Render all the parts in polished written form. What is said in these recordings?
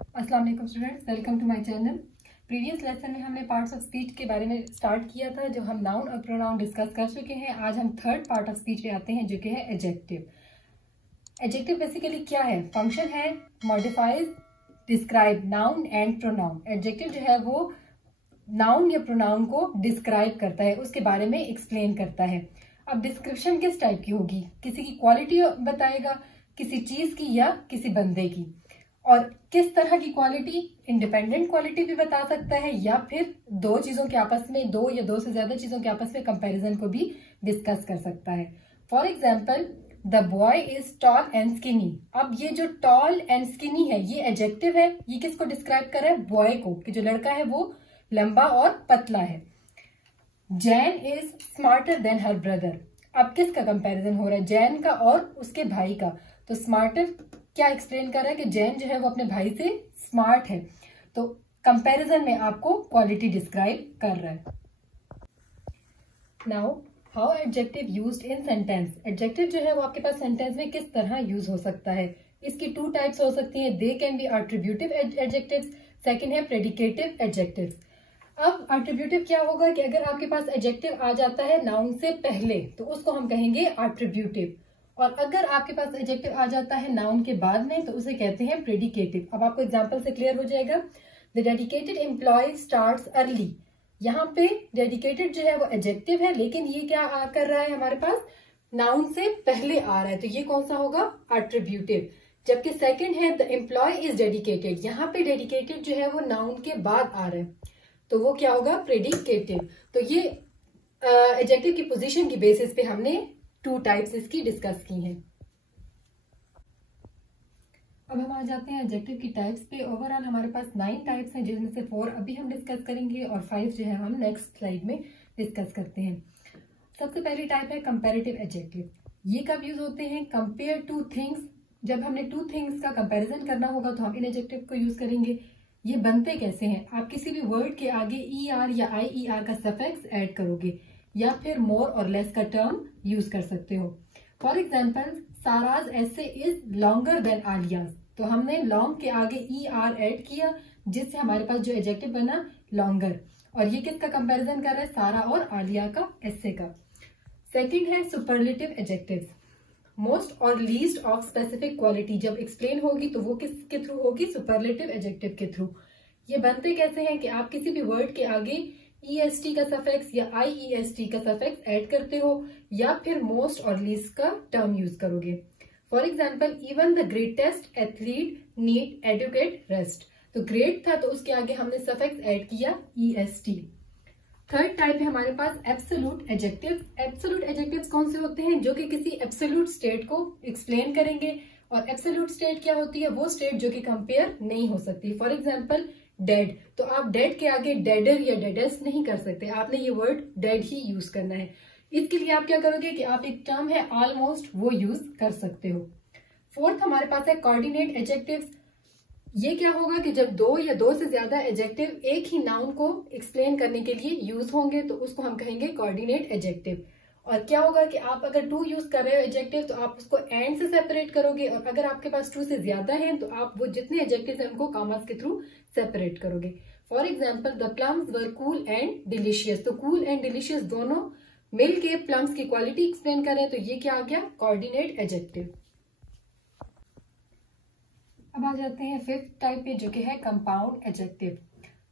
अस्सलाम वालेकुम students, welcome to my channel. Previous lesson में हमने पार्ट्स ऑफ स्पीच के बारे में स्टार्ट किया था, जो हम नाउन और प्रोनाउन डिस्कस कर चुके हैं। आज हम थर्ड पार्ट ऑफ स्पीच पे आते हैं, जो कि है एडजेक्टिव। एडजेक्टिव बेसिकली क्या है? फंक्शन है modifies, describe noun and pronoun. Adjective जो है वो नाउन या प्रोनाउन को डिस्क्राइब करता है, उसके बारे में एक्सप्लेन करता है। अब डिस्क्रिप्शन किस टाइप की होगी? किसी की क्वालिटी बताएगा, किसी चीज की या किसी बंदे की। और किस तरह की क्वालिटी? इंडिपेंडेंट क्वालिटी भी बता सकता है, या फिर दो चीजों के आपस में, दो या दो से ज्यादा चीजों के आपस में कंपैरिजन को भी डिस्कस कर सकता है। For example, the boy is tall and skinny. अब ये जो टॉल एंड स्किनी है, ये एडजेक्टिव है। ये किसको डिस्क्राइब कर रहा है? बॉय को, कि जो लड़का है वो लंबा और पतला है। Jain is smarter than her brother. अब किसका कंपैरिजन हो रहा है? जैन का और उसके भाई का। तो स्मार्टर क्या एक्सप्लेन कर रहा है कि जैन जो है वो अपने भाई से स्मार्ट है। तो कंपैरिजन में आपको क्वालिटी डिस्क्राइब कर रहा है। Now how adjective used in sentence. Adjective जो है वो आपके पास सेंटेंस में किस तरह यूज हो सकता है? इसकी टू टाइप्स हो सकती है। They can be attributive adjectives, second है प्रेडिकेटिव एडजेक्टिव्स। अब एट्रीब्यूटिव क्या होगा कि अगर आपके पास एडजेक्टिव आ जाता है नाउन से पहले, तो उसको हम कहेंगे एट्रीब्यूटिव। और अगर आपके पास एडजेक्टिव आ जाता है नाउन के बाद में, तो उसे कहते हैं प्रेडिकेटिव। अब आपको एग्जांपल से क्लियर हो जाएगा। The dedicated employ starts early. यहाँ पे डेडिकेटेड जो है वो एडजेक्टिव है, लेकिन ये क्या कर रहा है? हमारे पास नाउन से पहले आ रहा है, तो ये कौन सा होगा? एट्रीब्यूटिव। जबकि सेकंड है द एम्प्लॉय इज डेडिकेटेड। यहाँ पे डेडिकेटेड जो है वो नाउन के बाद आ रहा है, तो वो क्या होगा? प्रेडिकेटिव। तो ये एडजेक्टिव की पोजीशन की बेसिस पे हमने टू टाइप्स इसकी डिस्कस की हैं। अब हम आ जाते हैं एडजेक्टिव की टाइप्स पे। ओवरऑल हमारे पास 9 टाइप्स हैं, जिसमें से 4 अभी हम डिस्कस करेंगे और 5 जो है हम नेक्स्ट स्लाइड में डिस्कस करते हैं। सबसे पहली टाइप है कंपैरेटिव एडजेक्टिव। ये कब यूज होते हैं? Compare two things. जब हमने टू थिंग्स का कंपैरिजन करना होगा तो हम इन एडजेक्टिव को यूज करेंगे। ये बनते कैसे हैं? आप किसी भी वर्ड के आगे ER या IER का सफिक्स ऐड करोगे, या फिर मोर और लेस का टर्म यूज कर सकते हो। फॉर एग्जाम्पल, साराज ऐसे इज लॉन्गर देन आलियाज। तो हमने लॉन्ग के आगे ER ऐड किया, जिससे हमारे पास जो एडजेक्टिव बना लॉन्गर। और ये किसका कंपैरिजन कर रहा है? सारा और आलिया का, ऐसे का। सेकंड है सुपरलेटिव एडजेक्टिव्स। मोस्ट और लीस्ट ऑफ स्पेसिफिक क्वालिटी जब एक्सप्लेन होगी तो वो किसके थ्रू होगी? सुपरलेटिव एडजेक्टिव के थ्रू। ये बनते कैसे हैं कि आप किसी भी वर्ड के आगे EST का सफिक्स या IEST का सफिक्स ऐड करते हो, या फिर मोस्ट और लीस्ट का टर्म यूज करोगे। For example, even the greatest athlete need adequate rest. तो ग्रेट था तो उसके आगे हमने सफिक्स ऐड किया EST। थर्ड टाइप है हमारे पास एब्सोल्यूट एडजेक्टिव्स। एब्सोल्यूट एडजेक्टिव्स कौन से होते हैं? जो कि किसी एब्सोल्यूट स्टेट को एक्सप्लेन करेंगे। और एब्सोल्यूट स्टेट क्या होती है? वो स्टेट जो कि कंपेयर नहीं हो सकती। For example, dead. तो आप डेड के आगे डेडर या डेडेस्ट नहीं कर सकते, आपने ये वर्ड डेड ही यूज करना है। इसके लिए आप क्या करोगे कि आप एक टर्म है ऑलमोस्ट, वो यूज कर सकते हो। फोर्थ हमारे पास है कोऑर्डिनेट एडजेक्टिव्स। ये क्या होगा कि जब दो या दो से ज्यादा एडजेक्टिव एक ही नाउन को एक्सप्लेन करने के लिए यूज होंगे, तो उसको हम कहेंगे कोऑर्डिनेट एडजेक्टिव। और क्या होगा कि आप अगर टू यूज कर रहे हो एडजेक्टिव, तो आप उसको एंड से सेपरेट करोगे, और अगर आपके पास टू से ज्यादा है तो आप वो जितने एडजेक्टिव हैं उनको कॉमास के थ्रू सेपरेट करोगे। For example, the plums were cool and delicious. तो कूल एंड डिलीशियस दोनों मिल के प्लम्स की क्वालिटी एक्सप्लेन करें, तो ये क्या आ गया? Coordinate adjective. अब आ जाते हैं फिफ्थ टाइप पे, जो कि है कंपाउंड एडजेक्टिव।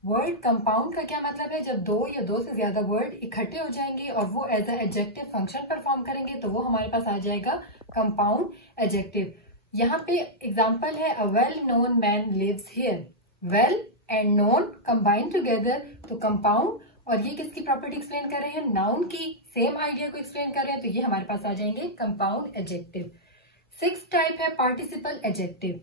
वर्ड कंपाउंड का क्या मतलब है? जब दो या दो से ज्यादा वर्ड इकट्ठे हो जाएंगे और वो as a adjective function perform करेंगे, तो वो हमारे पास आ जाएगा कंपाउंड एडजेक्टिव। यहाँ पे एग्जांपल है, a well known man lives here. Well and known combine together, तो कंपाउंड। और ये किसकी प्रॉपर्टी एक्सप्लेन कर रहे हैं? नाउन की सेम आइडिया को एक्सप्लेन कर रहे हैं, तो ये हमारे पास आ जाएंगे कंपाउंड एडजेक्टिव। सिक्स्थ टाइप है पार्टिसिपल एडजेक्टिव।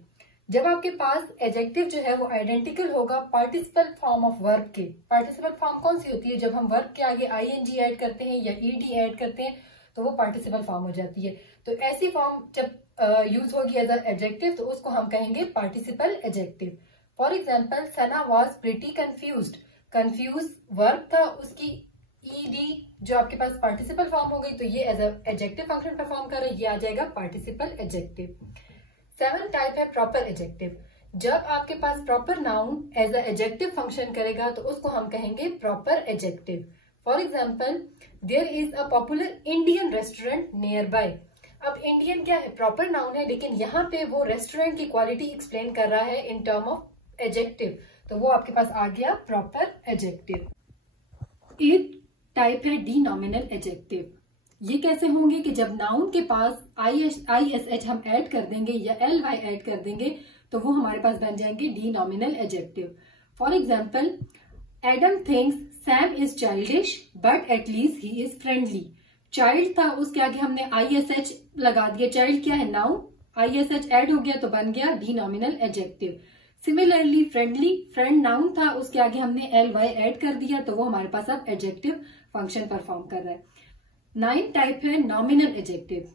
जब आपके पास एडजेक्टिव जो है वो आइडेंटिकल होगा पार्टिसिपल फॉर्म ऑफ वर्ब के। पार्टिसिपल फॉर्म कौन सी होती है? जब हम वर्ब के आगे ING ऐड करते हैं या ED ऐड करते हैं, तो वो पार्टिसिपल फॉर्म हो जाती है। तो ऐसी फॉर्म जब यूज होगी एज एडजेक्टिव, तो उसको हम कहेंगे participle adjective. For example, Sana was pretty confused. Confuse verb था, उसकी ED जो आपके पास पार्टिसिपल फॉर्म हो गई, तो ये एज एडजेक्टिव फंक्शन परफॉर्म कर रहा है, ये आ जाएगा पार्टिसिपल एडजेक्टिव। 7 टाइप है प्रॉपर एडजेक्टिव। जब आपके पास proper noun as a adjective function करेगा तो उसको हम कहेंगे proper adjective. For example, there is a popular Indian restaurant nearby. अब इंडियन क्या है, प्रॉपर नाउन है, लेकिन यहाँ पे वो रेस्टोरेंट की क्वालिटी एक्सप्लेन कर रहा है इन टर्म ऑफ एडजेक्टिव, तो वो आपके पास आ गया प्रॉपर एडजेक्टिव। एक टाइप है डी नॉमिनल एडजेक्टिव। ये कैसे होंगे कि जब नाउन के पास ISH हम ऐड कर देंगे या LY ऐड कर देंगे तो वो हमारे पास बन जाएंगे D nominal adjective. For example, Adam thinks Sam is childish but at least he is friendly. Child था, उसके आगे हमने ISH लगा दिया। चाइल्ड क्या है, नाउन, ISH ऐड हो गया तो बन गया D nominal adjective. Similarly friendly, friend noun था, उसके आगे हमने LY ऐड कर दिया तो वो हमारे पास अब एडजेक्टिव फंक्शन परफॉर्म कर रहा है। 9 टाइप है नॉमिनल एडजेक्टिव।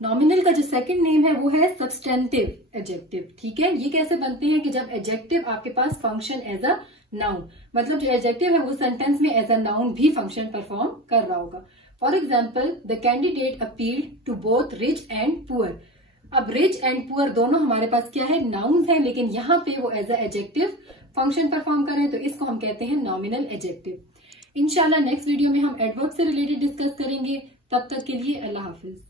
नॉमिनल का जो सेकंड नेम है वो है सब्सटेंटिव एडजेक्टिव। ठीक है, ये कैसे बनते हैं कि जब एडजेक्टिव आपके पास फंक्शन एज अ नाउन, मतलब जो एडजेक्टिव है वो सेंटेंस में एज अ नाउन भी फंक्शन परफॉर्म कर रहा होगा। For example, the candidate appealed to both rich and poor. अब रिच एंड पुअर दोनों हमारे पास क्या है, नाउन्स हैं, लेकिन यहाँ पे वो as a adjective function perform कर रहे हैं, तो इसको हम कहते हैं नॉमिनल एडजेक्टिव। इंशाल्लाह नेक्स्ट वीडियो में हम एडवर्ब से रिलेटेड डिस्कस करेंगे। तब तक के लिए अल्लाह हाफिज।